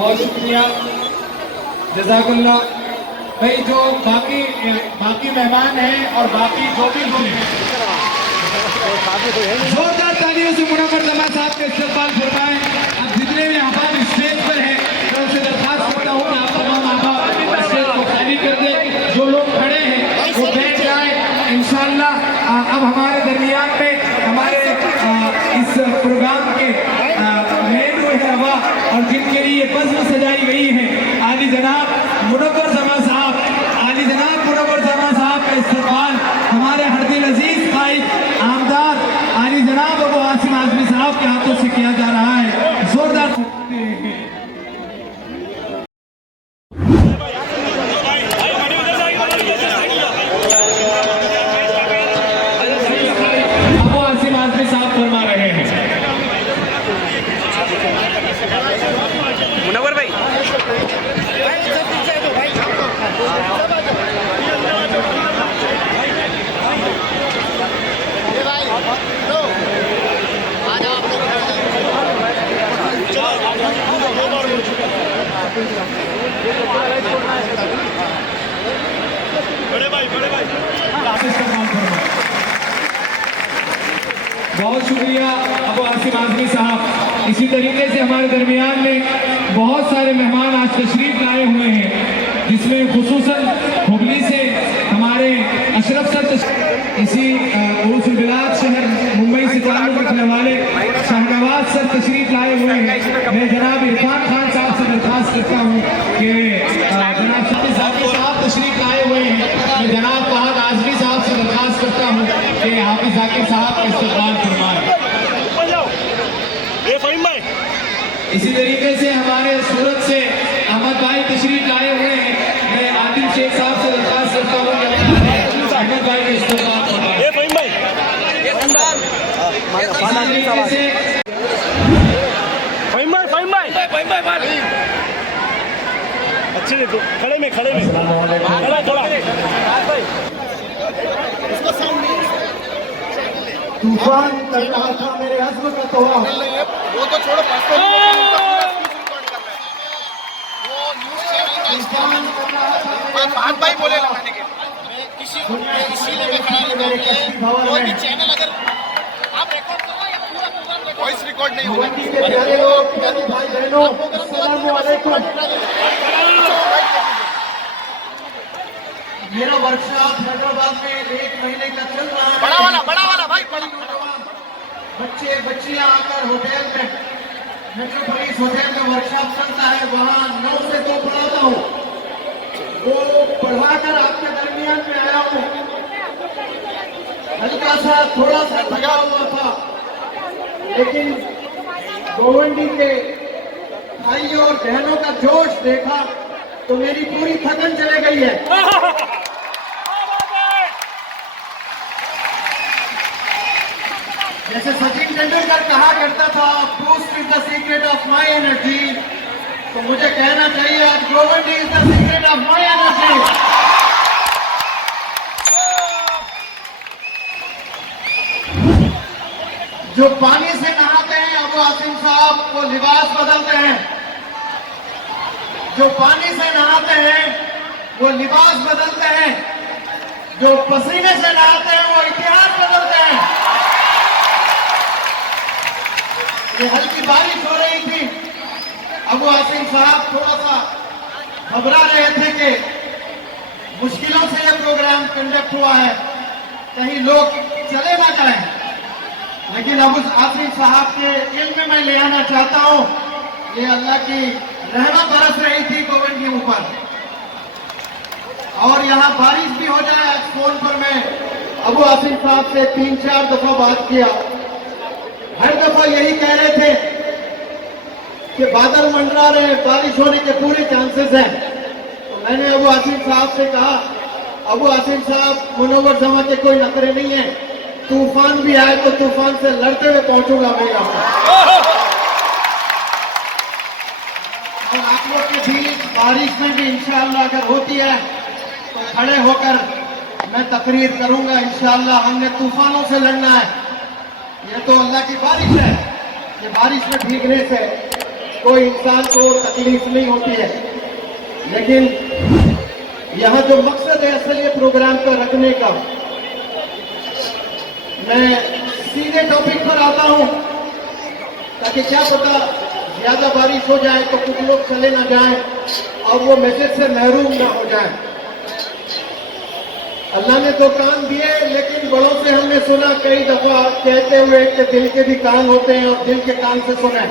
बहुत शुक्रिया, जज़ाकल्लाह भाई। जो बाकी मेहमान हैं और बाकी जो भी लोग हैं, जोरदार तालियों से मुनव्वर जमात साहब के इस्तकबाल फरमाएं। अब जितने भी अहबाब स्टेज पर हैं, मैं उनसे दरख्वास्त करता हूँ कि आप तमाम अहबाब स्टेज को खाली कर दें। जो लोग खड़े हैं वो बैठ जाए इंशाअल्लाह। अब हमारे दरमियान में हमारे इस प्रोग्राम के मेन रहनुमा और जिनके लिए बज़्म सजाई गई है, आली जनाब मुनव्वर जमात साहब का इस्तकबाल हमारे हरदिल अजीज भाई आमदार आली जनाब अबू आसिम आज़मी साहब के हाथों से किया जा रहा है। जोरदार अबू आसिम आज़मी साहब फरमा रहे हैं। मुनव्वर भाई बड़े भाई बहुत शुक्रिया अबू आसिम आज़मी साहब। इसी तरीके से हमारे दरमियान में बहुत सारे मेहमान आज तशरीफ लाए हुए हैं, जिसमें खुसूसन हुगली से हमारे अशरफ सर, इसी उर्सुल बिलाद शहर मुंबई से ताल्लुक़ रखने वाले शहनवाज सर तशरीफ लाए हुए हैं। मैं जनाब इरफान खान साहब से दरख्वास्त करता हूँ कि जनाब शाफी साहब तशरीफ लाए हुए हैं। मैं जनाब फहद आज़मी साहब से दरख्वास्त करता हूँ कि हाफिज जाकिर साहब का इस्तकबाल फरमाएं। इसी तरीके से हमारे सूरत से अहमद भाई तशरीफ लाए हुए हैं। मैं आदिल शेख साहब से दरख्वास्त करता हूँ कि अहमद भाई का इस्तकबाल फरमाएं। अच्छे देखो खड़े में खड़ा थोड़ा तूफान कर रहा था मेरे अज़्म का तोड़ा। वो तो छोड़ो, बात भाई बोले लगाने के इसीलिए मैं खड़ा नहीं हूं। कोई भी चैनल अगर आप रिकॉर्ड करो या पूरा प्रोग्राम वॉइस रिकॉर्ड नहीं होगा। प्यारे लोग, प्यारे भाई बहनों, अस्सलाम वालेकुम। मेरा वर्कशॉप हैदराबाद में 1 महीने का चल रहा है। बड़ा वाला भाई, बच्चे बच्चियां आकर होटल में, मेट्रोपोलिस होटल में वर्कशॉप चलता है, वहाँ 9 से 2 पढ़ाता हूँ। वो पढ़ाकर आपके दरमियान में आया हूँ। हल्का सा थोड़ा सा थका हुआ था, लेकिन गोवंडी के भाइयों और बहनों का जोश देखा तो मेरी पूरी थकन चले गई है। जैसे सचिन तेंदुलकर कहा करता था, boost is the secret of my energy, तो मुझे कहना चाहिए आज Govandi is the secret of my energy. जो पानी से नहाते हैं अबू आसिम साहब, वो लिबास बदलते हैं। जो पानी से नहाते हैं वो लिबास बदलते हैं। जो पसीने से नहाते हैं वो इतिहास बदलते हैं। ये हल्की बारिश हो रही थी, अबू आसिम साहब थोड़ा सा घबरा रहे थे कि मुश्किलों से यह प्रोग्राम कंडक्ट हुआ है, कहीं लोग चले ना जाएं। लेकिन अबू आसिम साहब के इल्म में मैं ले आना चाहता हूं, ये अल्लाह की रहमत बरस रही थी गोविंद के ऊपर, और यहाँ बारिश भी हो जाए। आज फोन पर मैं अबू आसिम साहब से 3-4 दफा बात किया, हर दफा यही कह रहे थे कि बादल मंडरा रहे, बारिश होने के पूरे चांसेस हैं। तो मैंने अबू आसिम साहब से कहा, अबू आसिम साहब, मुनव्वर जमात के कोई नखरे नहीं है, तूफान भी आए तो तूफान से लड़ते हुए पहुंचूंगा मैं यहाँ। और आप लोग के भी बारिश में भी इंशाअल्लाह अगर होती है तो खड़े होकर मैं तकरीर करूंगा इंशाअल्लाह। हमने तूफानों से लड़ना है, ये तो अल्लाह की बारिश है, ये बारिश में भीगने से कोई इंसान को तकलीफ नहीं होती है। लेकिन यहाँ जो मकसद है असल ये प्रोग्राम को रखने का, मैं सीधे टॉपिक पर आता हूँ ताकि क्या पता ज्यादा बारिश हो जाए तो कुछ लोग चले ना जाएं और वो मैसेज से महरूम ना हो जाएं। अल्लाह ने तो कान दिए, लेकिन बड़ों से हमने सुना कई दफा कहते हुए कि दिल के भी कान होते हैं और दिल के कान से सुने।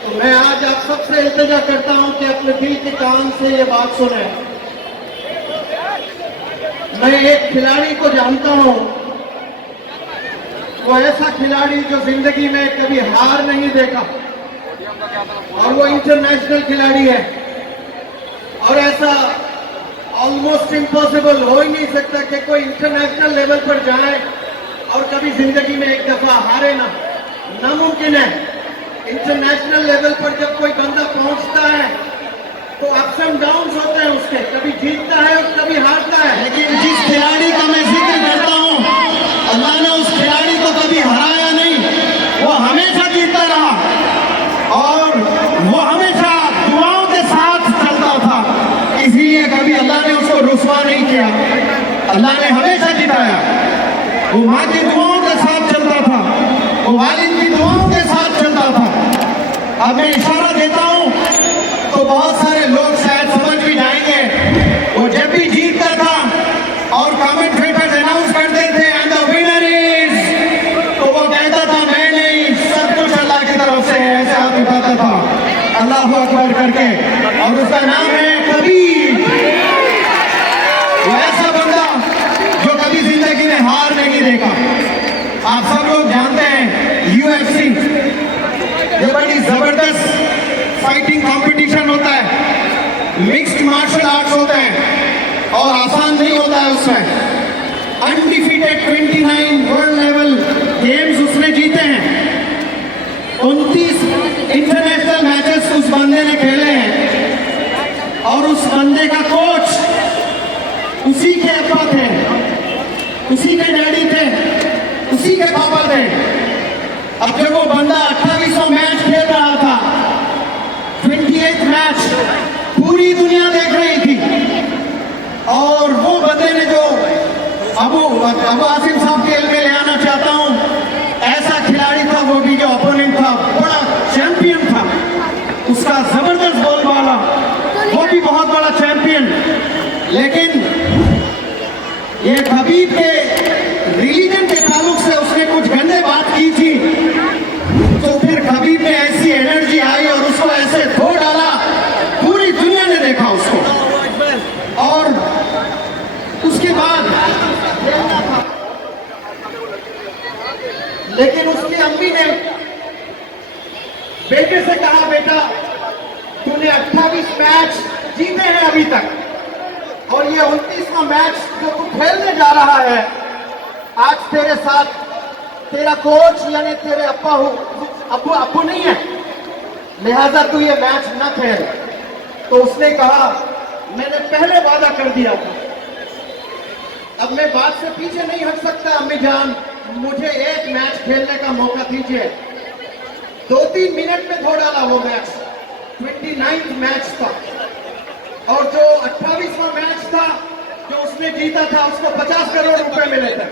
तो मैं आज आप सबसे इल्तिजा करता हूं कि अपने दिल के कान से ये बात सुने। मैं एक खिलाड़ी को जानता हूं, वो ऐसा खिलाड़ी जो जिंदगी में कभी हार नहीं देखा और वो इंटरनेशनल खिलाड़ी है। और ऐसा ऑलमोस्ट इम्पॉसिबल हो ही नहीं सकता कि कोई इंटरनेशनल लेवल पर जाए और कभी जिंदगी में एक दफा हारे ना। नामुमकिन है। इंटरनेशनल लेवल पर जब कोई बंदा पहुंचता है तो अप्स एंड डाउन्स होते हैं उसके, कभी जीतता है और कभी हारता है। लेकिन जिस खिलाड़ी का मैं जिक्र करता हूं, अल्लाह ने उस खिलाड़ी को कभी हराया नहीं, वो हमेशा जीतता रहा और वो हमेशा दुआओं के साथ चलता था। इसीलिए कभी अल्लाह ने उसको रुस्वा नहीं किया, अल्लाह ने हमेशा जिताया। वो माँ की दुआओं के साथ चलता था, वो वालिद की दुआओं के साथ चलता था। अब मैं इशारा देता हूं तो बहुत सारे लोग शायद समझ भी जाएंगे। वो जब भी जीतता था और कमेंटेटर्स अनाउंस करते थे एंड द विनर इज, तो वो कहता था मैं नहीं, सब कुछ अल्लाह की तरफ से है, ऐसे हाथ उठाता था अल्लाह अकबर करके, और उसका नाम है कबीर। वो ऐसा बंदा जो कभी जिंदगी में हार नहीं देखा। आप सब लोग जानते हैं यूएफसी ये बड़ी जबरदस्त फाइटिंग कंपटीशन होता है, मिक्स्ड मार्शल आर्ट्स होते हैं और आसान नहीं होता है। उसमें अनडिफीटेड 29 वर्ल्ड लेवल गेम्स उसने जीते हैं। 29 इंटरनेशनल मैचेस उस बंदे ने खेले हैं और उस बंदे का कोच उसी के अब्बा थे, उसी के डैडी थे, उसी के पापा थे। अब जब वो बंदा 28वां मैच खेल रहा था, 28th मैच पूरी दुनिया देख रही थी और वो बंदे ने जो अबू आसिम साहब के में ले आना चाहता हूं, ऐसा खिलाड़ी था वो भी, जो ओपोनेंट था बड़ा चैंपियन था, उसका जबरदस्त बॉलबाला, वो भी बहुत बड़ा चैंपियन। लेकिन ये हबीब के रिलीजन के ताल्लुक से उसने कुछ गंदे बात की थी, तो फिर हबीब में ऐसी एनर्जी आई और उसको ऐसे धो डाला, पूरी दुनिया ने देखा उसको। और उसके बाद लेकिन उसकी अम्मी ने बेटे से कहा, बेटा तूने 28 मैच जीते हैं अभी तक और ये 29वां मैच जो तू खेलने जा रहा है, आज तेरे साथ तेरा कोच यानी तेरे अब्बू नहीं है, लिहाजा तू ये मैच न खेल। तो उसने कहा मैंने पहले वादा कर दिया था, अब मैं बात से पीछे नहीं हट सकता। अम्मी जान मुझे एक मैच खेलने का मौका दीजिए। 2-3 मिनट में धो डाला वो मैच, 29th मैच था। और जो 28वां मैच था जो उसने जीता था, उसको 50 करोड़ रुपए मिले थे।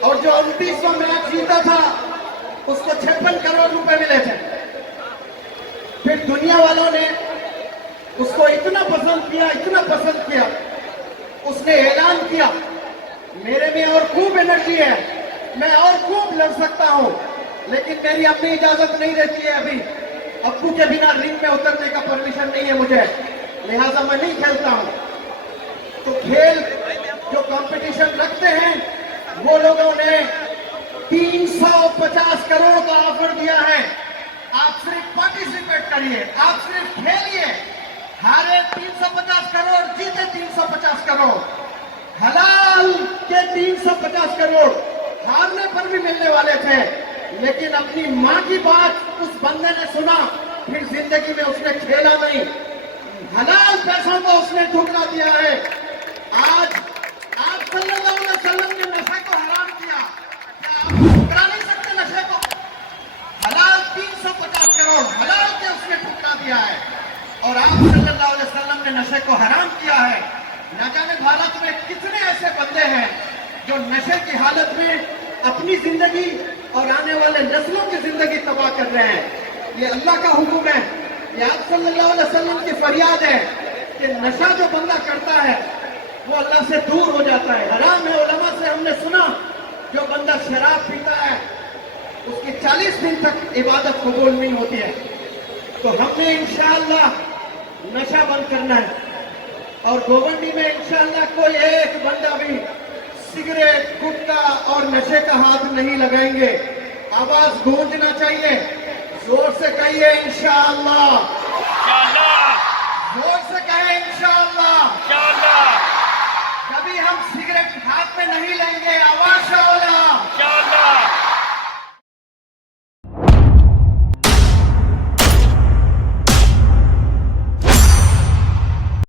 और जो 29वां मैच जीता था उसको 56 करोड़ रुपए मिले थे। फिर दुनिया वालों ने उसको इतना पसंद किया, इतना पसंद किया, उसने ऐलान किया मेरे में और खूब एनर्जी है, मैं और खूब लड़ सकता हूं, लेकिन मेरी अपनी इजाजत नहीं देती है। अभी अब्बू के बिना रिंग में उतरने का परमिशन नहीं है मुझे, लिहाजा मैं नहीं खेलता हूं। तो खेल जो कंपटीशन रखते हैं वो लोगों ने 350 करोड़ का ऑफर दिया है। आप सिर्फ पार्टिसिपेट करिए, आप सिर्फ खेलिए। हारे 350 करोड़, जीते 350 करोड़, हलाल के 350 करोड़ हारने पर भी मिलने वाले थे। लेकिन अपनी मां की बात उस बंदे ने सुना, फिर जिंदगी में उसने खेला नहीं, हलाल पैसों को उसने ठुकरा दिया है। आज आप सल्लल्लाहु अलैहि वसल्लम ने नशे को हराम किया, क्या आप ठुकरा नहीं सकते नशे को? हलाल 350 करोड़, किया है और आप सल्लल्लाहु अलैहि वसल्लम ने नशे को हराम किया है। न जाने भारत में कितने ऐसे बंदे हैं जो नशे की हालत में अपनी जिंदगी और आने वाले नस्लों की जिंदगी तबाह कर रहे हैं। ये अल्लाह का हुक्म है, ये आप सल्लल्लाहु अलैहि वसल्लम की फरियाद है कि नशा जो बंदा करता है वो अल्लाह से दूर हो जाता है, हराम है। उलमा से हमने सुना जो बंदा शराब पीता है उसकी 40 दिन तक इबादत कबूल नहीं होती है। तो हमने इंशाअल्लाह नशा बंद करना है और गोवंडी में इंशाअल्लाह कोई एक बंदा भी सिगरेट, गुटखा और नशे का हाथ नहीं लगाएंगे। आवाज गूंजना चाहिए, जोर से कहिए इंशाअल्लाह।